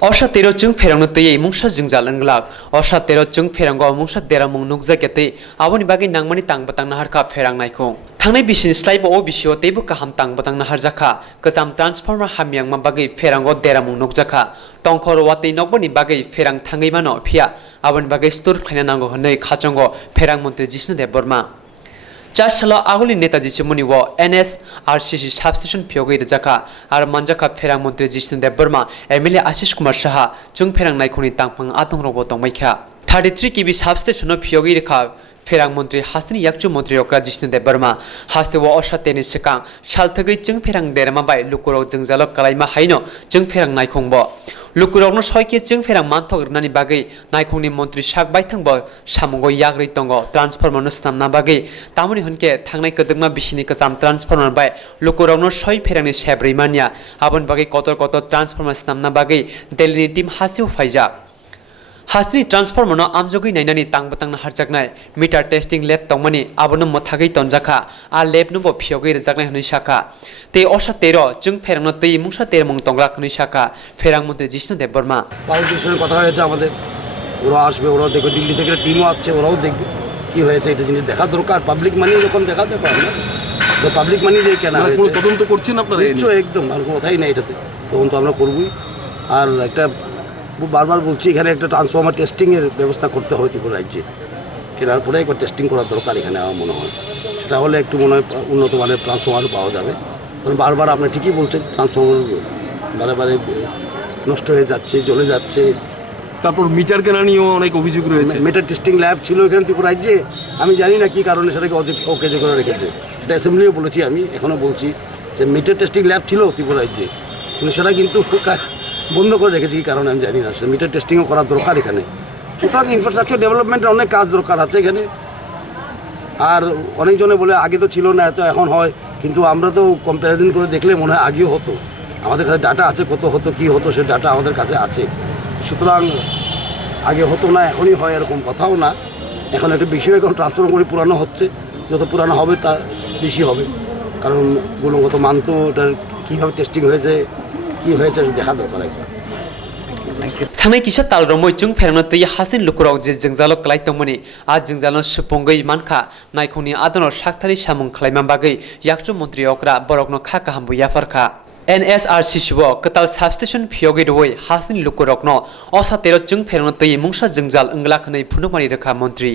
Osha Tero Chwngpherang tei Mungsa Jwngjal Wnglak Osha Tero Chwngpherang Mungsa Deramung nukja kete aboni bagi nangmani tangbatang naharka pherang naikong Thangnai bisin slaibo o bisio teibo kaham tangbatang naharjaka kecham transformer hamyang ma bagi pherango deramung nukjaka tongkhor watei nokboni bagi pherang thangai mano phia aboni bagi stur khaina nango honei khachongo pherang montri Jishnu Debbarma Chashala aguli Netaji Chimuni wo NSRCC substation Pyogi Jaka ar Manjaka Pherang Montri Jishnu Debbarma MLA Ashish Kumar Saha Chwngpherang naikoni tangpang atong robo tongmaikha 33 kb substation Pyogi rekha Pherang Montri Hasini Yakchu Montri Okra Jishnu Debbarma Hasewo Osha Teni Sekang Shalthagei Chwngpherang Derama bai Lukurok Jwngjalo Kalaima Haino Chwngpherang naikongbo Lukurokno soike Chwngpherang manthok rnani bagai naikongni Montri sak baithangbo samungo yagrei tongo transformer no snamna bagai tamoni honke thangnai kodogma bisini kacham transformer bai Lukurokno soi pherangni sebrei mania abon bagai kotor transformer snamna bagai delini team hasiu faija Hasni transformer no amjogui nainani tangbatang harjaknai meter testing lab tongmani abono mothagei tonjaka a lab no bo phiogei rejaknai hni Sakha te Osha Tero Chwngpherang no tei Mungsa Termung Wnglak hni Sakha Pherang Montri Jishnu Debbarma পাউন্ডেশনের কথা হয়েছে আমাদের ওরা আসবে ওরা দেখো দিল্লি থেকে টিমও আসছে ওরাও দেখবে কি হয়েছে এটা জিনিস দেখা দরকার পাবলিক মানি যখন দেখা দেখো আমরা তো পাবলিক মানি দিয়ে কেন হয়েছে তদন্ত করছেন আপনারা নিশ্চয়ই একদম আর কথাই নাই এটাতে তদন্ত আমরা করবই আর একটা বারবার বলছি এখানে একটা ট্রান্সফর্মার টেস্টিংয়ের ব্যবস্থা করতে হবে ত্রিপুরা রাজ্যে কেনার পরে একবার টেস্টিং করার দরকার এখানে আমার মনে হয় সেটা হলে একটু মনে হয় উন্নত মানের ট্রান্সফর্মারও পাওয়া যাবে কারণ বারবার আপনি ঠিকই বলছেন ট্রান্সফর্মার বারে নষ্ট হয়ে যাচ্ছে জ্বলে যাচ্ছে তারপর মিটার কেনা নিয়েও অনেক অভিযোগ রয়েছে মিটার টেস্টিং ল্যাব ছিল এখানে ত্রিপুরা রাজ্যে আমি জানি না কী কারণে সেটাকে অকেজো করে রেখেছে এটা অ্যাসেম্বলিও বলেছি আমি এখনও বলছি যে মিটার টেস্টিং ল্যাব ছিল ত্রিপুরা রাজ্যে কিন্তু সেটা কিন্তু বন্ধ করে রেখেছি কি কারণে আমি জানি না সে মিটার টেস্টিংও করা দরকার এখানে সুতরাং ইনফ্রাস্ট্রাকচার ডেভেলপমেন্টের অনেক কাজ দরকার আছে এখানে আর অনেকজনে বলে আগে তো ছিল না এত এখন হয় কিন্তু আমরা তো কম্প্যারিজন করে দেখলে মনে হয় আগেও হতো আমাদের কাছে ডাটা আছে কত হতো কী হতো সে ডাটা আমাদের কাছে আছে সুতরাং আগে হতো না এখনই হয় এরকম কথাও না এখন একটা বিষয় এখন ট্রান্সফার করে পুরানো হচ্ছে যত পুরানো হবে তা বেশি হবে কারণ গুণগত মান তো ওটার কীভাবে টেস্টিং হয়েছে কি হয়েছে দেখা দরকার একবার Thangnai kisa talromoi Chwngpherang no tei hasin lukurok je Jwngjalo klai tongmani a Jwngjalo supongei mankha naikongni adono sakthari samung khlaima bagai Yakchu Montri Okra borokno kha kahambu yafarkha NSRCC wo ketal substation phiogei roi hasin lukurokno Osha Tero Chwngpherang no tei Mungsa Jwngjal Wnglak hnei phunukmani rekha Montri